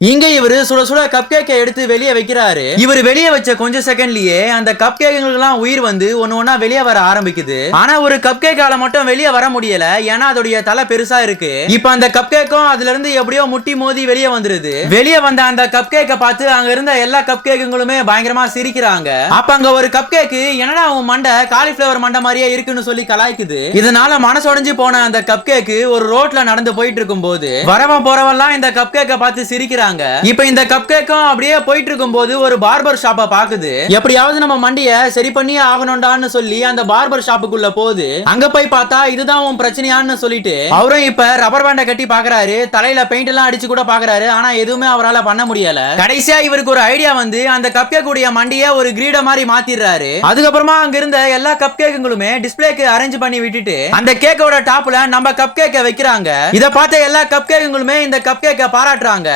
இங்க இவரு சுட சுட கப் கேக்கை எடுத்து வெளியே வைக்கிறாரு. இவர் வெளியே வச்ச கொஞ்ச செகண்ட்லயே அந்த கப் கேக்குகளுக்கு உயிர் வந்து ஒன்னு ஒன்னா வெளியே வர ஆரம்பிக்குது. ஆனா ஒரு கப் கேக்கால மட்டும் வெளியே வர முடியல, ஏன்னா அதோடைய தலை பெருசா இருக்கு. இப்ப அந்த கப் கேக்கும் அதுல இருந்து எப்படியோ முட்டி மோதி வெளியே வந்துருது. வெளியே வந்த அந்த கப் கேக்கை பார்த்து அங்க இருந்த எல்லா கப் கேக்குகளுமே பயங்கரமா சிரிக்கிறாங்க. அப்ப அங்க ஒரு கப் கேக்கு என்னடா உன் மண்டை காலிஃபிளவர் மண்டை மாதிரியே இருக்குன்னு சொல்லி கலாய்க்குது. இதனால மனசொடைஞ்சு போன அந்த கப் கேக்கு ஒரு ரோட்ல நடந்து போயிட்டு இருக்கும் போது வரவன் போறவெல்லாம் இந்த கப் கேக்கை பார்த்து சிரிக்கிறாங்க. இப்ப இந்த கப் கேக்கும் அப்படியே போயிட்டு இருக்கும்போது ஒரு பார்பர் ஷாப்பை பாக்குது. எப்படியாவது நம்ம மண்டிய சரி பண்ணியே ஆகணும்டான்னு சொல்லி அந்த பார்பர் ஷாப்புக்குள்ள போகுது. அங்க போய் பார்த்தா இதுதான் உன் பிரச்சனையான்னு சொல்லிட்டு அவரும் இப்ப ரப்பர் பேண்டை கட்டி பாக்குறாரு. தலையில பெயிண்ட் எல்லாம் அடிச்சு கூட பாக்குறாரு. ஆனா எதுவுமே அவரால் பண்ண முடியல. கடைசியா இவருக்கு ஒரு ஐடியா வந்து அந்த கப் கேக்குடைய மண்டிய ஒரு கிரீட மாதிரி மாத்திடுறாரு. அதுக்கப்புறமா அங்க இருந்த எல்லா கப் கேக்குகளுமே டிஸ்பிளேக்கு அரேஞ்ச் பண்ணி விட்டுட்டு அந்த கேக்கோட டாப்ல நம்ம கப் கேக்கை வைக்கிறாங்க. இத பார்த்த எல்லா கப் கேக்குகளுமே இந்த கப் கேக்கை பாராட்டுறாங்க.